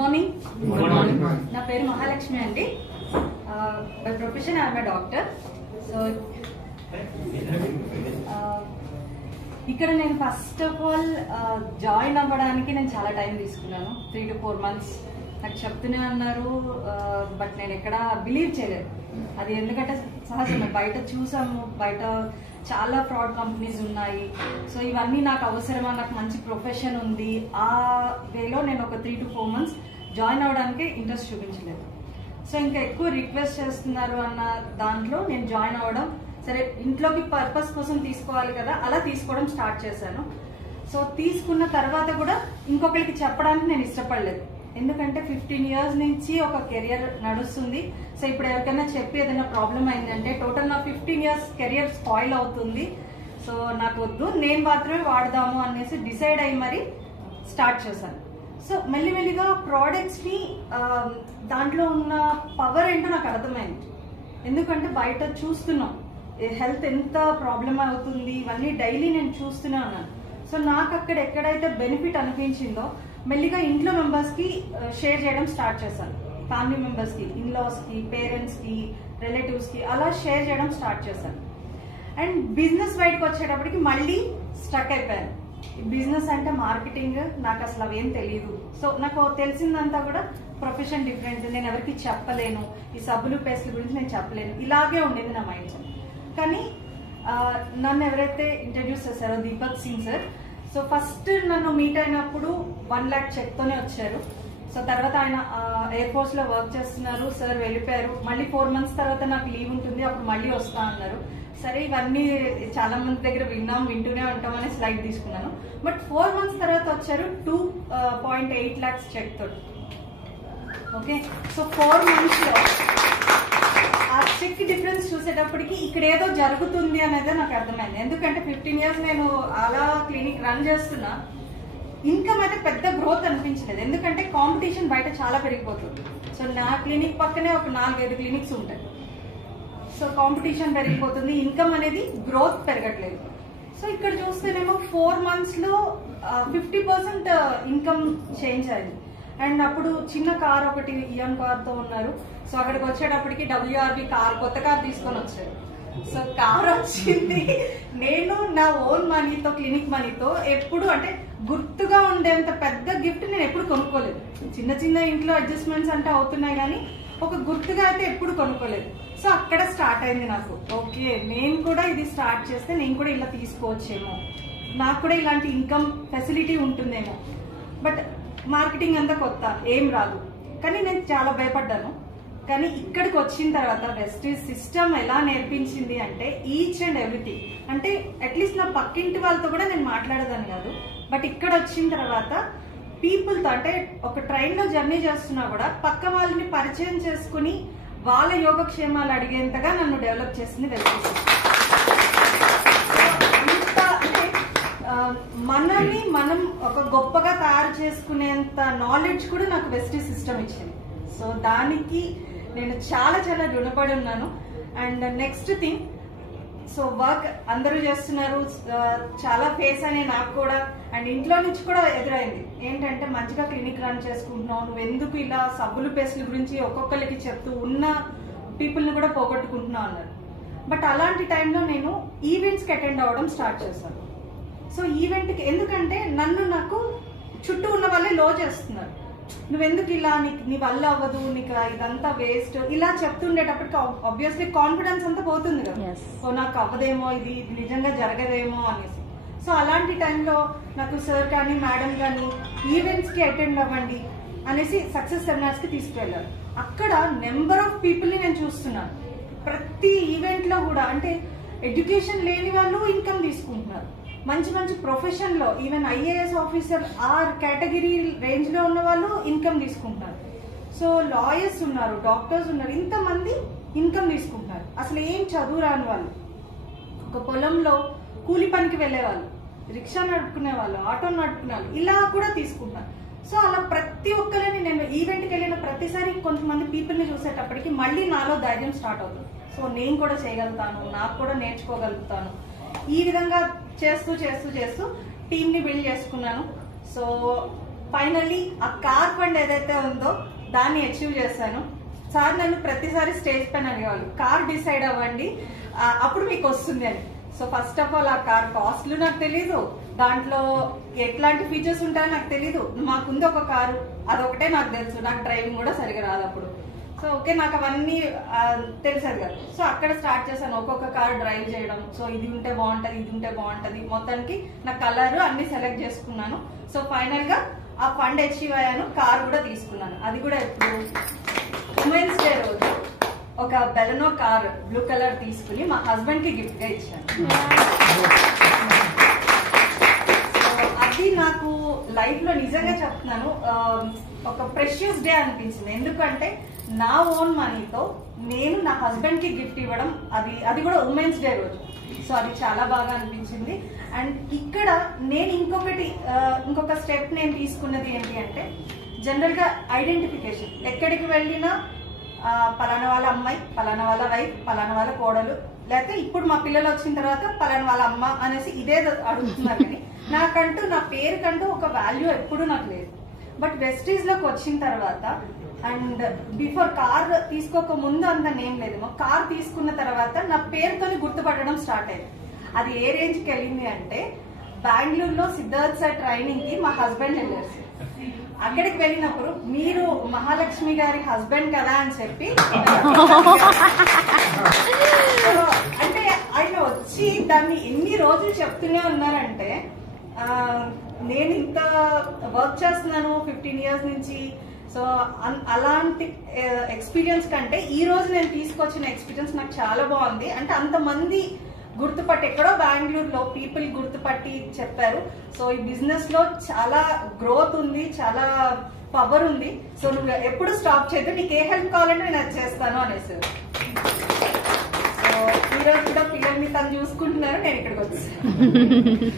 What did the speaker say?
Morning. నా పేరు మహాలక్ష్మి అండి. By profession I'm a doctor. So ఇక్కడ నేను ఫస్ట్ ఆఫ్ ఆల్ జాయిన్ అవ్వడానికి నేను చాలా టైం తీసుకున్నాను. 3 to 4 months నాకు చెప్తూనే అన్నారు. బట్ నేను ఎక్కడ బిలీవ్ చేయలేదు. అది ఎందుకంటే సహజమే, బయట చూసాము, బయట చాలా ఫ్రాడ్ కంపెనీస్ ఉన్నాయి. సో ఇవన్నీ నాకు అవసరమా, నాకు మంచి ప్రొఫెషన్ ఉంది, ఆ వేలో నేను ఒక 3 to 4 months జాయిన్ అవ్వడానికి ఇంట్రెస్ట్ చూపించలేదు. సో ఇంకా ఎక్కువ రిక్వెస్ట్ చేస్తున్నారు అన్న దాంట్లో నేను జాయిన్ అవ్వడం, సరే ఇంట్లోకి పర్పస్ కోసం తీసుకోవాలి కదా, అలా తీసుకోవడం స్టార్ట్ చేశాను. సో తీసుకున్న తర్వాత కూడా ఇంకొకరికి చెప్పడానికి నేను ఇష్టపడలేదు. ఎందుకంటే 15 years నుంచి ఒక కెరియర్ నడుస్తుంది. సో ఇప్పుడు ఎవరికైనా చెప్పి ఏదైనా ప్రాబ్లం అయిందంటే టోటల్ నా 15 years కెరియర్ స్పాయిల్ అవుతుంది. సో నాకు వద్దు, నేను మాత్రమే వాడదాము అనేసి డిసైడ్ అయ్యి మరి స్టార్ట్ చేశాను. సో మెల్లిమెల్లిగా ప్రోడక్ట్స్ ని దాంట్లో ఉన్న పవర్ ఏంటో నాకు అర్థమైంది. ఎందుకంటే బయట చూస్తున్నాం హెల్త్ ఎంత ప్రాబ్లం అవుతుంది, ఇవన్నీ డైలీ నేను చూస్తూనే ఉన్నాను. సో నాకు అక్కడ ఎక్కడైతే బెనిఫిట్ అనిపించిందో మెల్లిగా ఇంట్లో మెంబర్స్ కి షేర్ చేయడం స్టార్ట్ చేశాను. ఫ్యామిలీ మెంబర్స్ కి, ఇన్లాస్ కి, పేరెంట్స్ కి, రిలేటివ్స్ కి అలా షేర్ చేయడం స్టార్ట్ చేశాను. అండ్ బిజినెస్ బయటకు వచ్చేటప్పటికి మళ్ళీ స్టక్ అయిపోయాను. బిజినెస్ అంటే మార్కెటింగ్ నాకు అసలు అవేం తెలియదు. సో నాకు తెలిసిందంతా కూడా ప్రొఫెషన్ డిఫరెంట్, నేను ఎవరికి చెప్పలేను, ఈ సబ్బులు పేస్ట్ల గురించి నేను చెప్పలేను, ఇలాగే ఉండేది నా మైండ్ సెట్. కానీ నన్ను ఎవరైతే ఇంట్రడ్యూస్ చేశారో Deepak Singh sir, so first నన్ను మీట్ అయినప్పుడు 1 lakh చెక్తోనే వచ్చారు. సో తర్వాత ఆయన ఎయిర్ ఫోర్స్ లో వర్క్ చేస్తున్నారు. సార్ వెళ్ళిపోయారు. మళ్ళీ 4 months తర్వాత నాకు లీవ్ ఉంటుంది, అప్పుడు మళ్ళీ వస్తా అన్నారు. సరే ఇవన్నీ చాలా మంది దగ్గర వింటూనే ఉంటాం అని స్లైడ్ తీసుకున్నాను. బట్ 4 months తర్వాత వచ్చారు 2.8 lakhs చెక్ తోటి. ఓకే, సో 4 months లో ఆ చెక్ డిఫరెన్స్ చూసేటప్పటికి ఇక్కడ ఏదో జరుగుతుంది అనేది నాకు అర్థమైంది. ఎందుకంటే 15 years నేను అలా క్లినిక్ రన్ చేస్తున్నా, ఇన్కమ్ అయితే పెద్ద గ్రోత్ అనిపించలేదు. ఎందుకంటే కాంపిటీషన్ బయట చాలా పెరిగిపోతుంది. సో నా క్లినిక్ పక్కనే ఒక 4-5 క్లినిక్స్ ఉంటాయి. సో కాంపిటీషన్ పెరిగిపోతుంది, ఇన్కమ్ అనేది గ్రోత్ పెరగట్లేదు. సో ఇక్కడ చూస్తేనేమో 4 months లో 50% ఇన్కమ్ చేంజ్ అయింది. అండ్ అప్పుడు చిన్న కార్ ఒకటి ఇయాన్ కార్ తో ఉన్నారు. సో అక్కడికి వచ్చేటప్పటికి WRV కార్, కొత్త కార్ తీసుకొని వచ్చారు. సో కార్ వచ్చింది. నేను నా ఓన్ మనీతో, క్లినిక్ మనీతో ఎప్పుడు అంటే గుర్తుగా ఉండేంత పెద్ద గిఫ్ట్ నేను ఎప్పుడు కొనుక్కోలేదు. చిన్న చిన్న ఇంట్లో అడ్జస్ట్మెంట్స్ అంటే అవుతున్నాయి కానీ ఒక గుర్తుగా అయితే ఎప్పుడు కొనుక్కోలేదు. సో అక్కడ స్టార్ట్ అయింది నాకు, ఓకే నేను కూడా ఇది స్టార్ట్ చేస్తే నేను కూడా ఇలా తీసుకోవచ్చేమో, నాకు కూడా ఇలాంటి ఇన్కమ్ ఫెసిలిటీ ఉంటుందేమో. బట్ మార్కెటింగ్ అంతా కొత్త, ఏం రాదు. కానీ నేను చాలా భయపడ్డాను. కానీ ఇక్కడికి వచ్చిన తర్వాత వెస్టీజ్ సిస్టమ్ ఎలా నేర్పించింది అంటే ఈచ్ అండ్ ఎవ్రీథింగ్, అంటే అట్లీస్ట్ నా పక్కింటి వాళ్ళతో కూడా నేను మాట్లాడేదాన్ని కాదు. బట్ ఇక్కడ వచ్చిన తర్వాత పీపుల్తో, అంటే ఒక ట్రైన్ లో జర్నీ చేస్తున్నా కూడా పక్క వాళ్ళని పరిచయం చేసుకుని వాళ్ళ యోగక్షేమాలు అడిగేంతగా నన్ను డెవలప్ చేసింది వెస్టీజ్. అంటే మనల్ని మనం ఒక గొప్పగా తయారు చేసుకునేంత నాలెడ్జ్ కూడా నాకు వెస్టీజ్ సిస్టమ్ ఇచ్చింది. సో దానికి నేను చాలా చాలా రుణపడి ఉన్నాను. And next thing, so work అందరూ చేస్తున్నారు, చాలా ఫేస్ అనే నాకు కూడా, అండ్ ఇంట్లో నుంచి కూడా ఎదురైంది. ఏంటంటే మంచిగా క్లినిక్ రన్ చేసుకుంటున్నావు, నువ్వు ఎందుకు ఇలా సబ్బులు పేస్ట్ల గురించి ఒక్కొక్కరికి చెప్తూ ఉన్న పీపుల్ని కూడా పోగొట్టుకుంటున్నావు అన్నారు. బట్ అలాంటి టైంలో నేను ఈవెంట్స్కి అటెండ్ అవ్వడం స్టార్ట్ చేశాను. సో ఈవెంట్కి ఎందుకంటే నాకు చుట్టూ ఉన్న వాళ్ళే లో చేస్తున్నారు, నువ్వెందుకు ఇలా, నీ వల్ల అవ్వదు, నీకు ఇదంతా వేస్ట్, ఇలా చెప్తుండేటప్పటికి ఆబ్వియస్లీ కాన్ఫిడెన్స్ అంతా పోతుంది కదా. సో నాకు అవ్వదేమో, ఇది నిజంగా జరగదేమో అనేసి. సో అలాంటి టైంలో నాకు సార్ కానీ మేడం కానీ ఈవెంట్స్ కి అటెండ్ అవ్వండి అనేసి సక్సెస్ సెమినార్స్ కి తీసుకువెళ్ళారు. అక్కడ నెంబర్ ఆఫ్ పీపుల్ ని నేను చూస్తున్నాను. ప్రతి ఈవెంట్ లో కూడా అంటే ఎడ్యుకేషన్ లేని వాళ్ళు ఇన్కమ్ తీసుకుంటున్నారు, మంచి మంచి ప్రొఫెషన్ లో ఈవెన్ IAS ఆఫీసర్ ఆ కేటగిరీ రేంజ్ లో ఉన్న వాళ్ళు ఇన్కమ్ తీసుకుంటున్నారు. సో లాయర్స్ ఉన్నారు, డాక్టర్స్ ఉన్నారు, ఇంతమంది ఇన్కమ్ తీసుకుంటున్నారు. అసలు ఏం చదువు రాని వాళ్ళు, ఒక పొలంలో కూలి పనికి వెళ్లే వాళ్ళు, రిక్షా నడుపుకునే వాళ్ళు, ఆటో నడుపుకునే వాళ్ళు, ఇలా కూడా తీసుకుంటున్నారు. సో అలా ప్రతి ఒక్కరిని నేను ఈవెంట్కి వెళ్ళిన ప్రతిసారి కొంతమంది పీపుల్ ని చూసేటప్పటికి మళ్ళీ నాలో ధైర్యం స్టార్ట్ అవుతుంది. సో నేను కూడా చేయగలుగుతాను, నాకు కూడా నేర్చుకోగలుగుతాను. ఈ విధంగా చేస్తూ చేస్తూ చేస్తూ టీమ్ ని బిల్డ్ చేసుకున్నాను. సో ఫైనల్లీ ఆ కార్ ఫండ్ ఏదైతే ఉందో దాన్ని అచీవ్ చేశాను. సార్ నన్ను ప్రతిసారి స్టేజ్ పైన అడిగేవాళ్ళు, కార్ డిసైడ్ అవ్వండి అప్పుడు మీకు వస్తుంది అని. సో ఫస్ట్ ఆఫ్ ఆల్ ఆ కార్ కాస్ట్లు నాకు తెలీదు, దాంట్లో ఎట్లాంటి ఫీచర్స్ ఉంటాయో నాకు తెలీదు. మాకుంది ఒక కారు, అదొకటే నాకు తెలుసు. నాకు డ్రైవింగ్ కూడా సరిగా రాదు అప్పుడు. సో ఓకే, నాకు అవన్నీ తెలిసేది కదా. సో అక్కడ స్టార్ట్ చేశాను ఒక్కొక్క కార్ డ్రైవ్ చేయడం. సో ఇది ఉంటే బాగుంటది, ఇది ఉంటే బాగుంటది, మొత్తానికి నా కలర్ అన్ని సెలెక్ట్ చేసుకున్నాను. సో ఫైనల్ గా ఆ ఫండ్ అచీవ్ అయ్యాను, కార్ కూడా తీసుకున్నాను. అది కూడా ఇప్పుడు ఉమెన్స్ డే రోజు ఒక బెలనో కార్ బ్లూ కలర్ తీసుకుని మా హస్బెండ్ కి గిఫ్ట్ గా ఇచ్చాను. అది నాకు లైఫ్ లో నిజంగా చెప్తున్నాను ఒక ప్రెషియస్ డే అనిపించింది. ఎందుకంటే నా ఓన్ మనీతో నేను నా హస్బెండ్ కి గిఫ్ట్ ఇవ్వడం, అది కూడా ఉమెన్స్ డే రోజు. సో అది చాలా బాగా అనిపించింది. అండ్ ఇక్కడ నేను ఇంకొక స్టెప్ నేను తీసుకున్నది ఏంటి అంటే, జనరల్ గా ఐడెంటిఫికేషన్. ఎక్కడికి వెళ్ళినా పలానా వాళ్ళ అమ్మాయి, పలానా వాళ్ళ వైఫ్, పలానా వాళ్ళ కోడలు, లేకపోతే ఇప్పుడు మా పిల్లలు వచ్చిన తర్వాత పలానా వాళ్ళ అమ్మ అనేసి ఇదే అడుగుతున్నారు. కానీ నాకంటూ నా పేరుకంటూ ఒక వాల్యూ ఎప్పుడు నాకు లేదు. బట్ వెస్టీజ్ లోకి వచ్చిన తర్వాత అండ్ బిఫోర్ కార్ తీసుకోక ముందు అంత నేమ్ లేదేమో, కార్ తీసుకున్న తర్వాత నా పేరుతోని గుర్తుపట్టడం స్టార్ట్ అయింది. అది ఏ రేంజ్ కి వెళ్ళింది అంటే, బెంగళూరులో సిద్ధార్థ్ సార్ ట్రైనింగ్ కి మా హస్బెండ్ వెళ్ళారు. అక్కడికి వెళ్ళినప్పుడు మీరు మహాలక్ష్మి గారి హస్బెండ్ కదా అని చెప్పి అంటే ఆయన వచ్చి దాన్ని ఎన్ని రోజులు చెప్తూనే ఉన్నారంటే, నేను ఇంత వర్క్ చేస్తున్నాను 15 years నుంచి. సో అలాంటి ఎక్స్పీరియన్స్ కంటే ఈ రోజు నేను తీసుకొచ్చిన ఎక్స్పీరియన్స్ నాకు చాలా బాగుంది. అంటే అంతమంది గుర్తుపట్టి, ఎక్కడో బెంగళూరులో పీపుల్ గుర్తుపట్టి చెప్పారు. సో ఈ బిజినెస్ లో చాలా గ్రోత్ ఉంది, చాలా పవర్ ఉంది. సో నువ్వు ఎప్పుడు స్టాప్ చేయదు, నీకు ఏ హెల్ప్ కావాలంటే నేను అది చేస్తాను అనేసి. సో ఈ రోజు కూడా పిల్లల్ని తను చూసుకుంటున్నారు, నేను ఇక్కడికి వచ్చాను.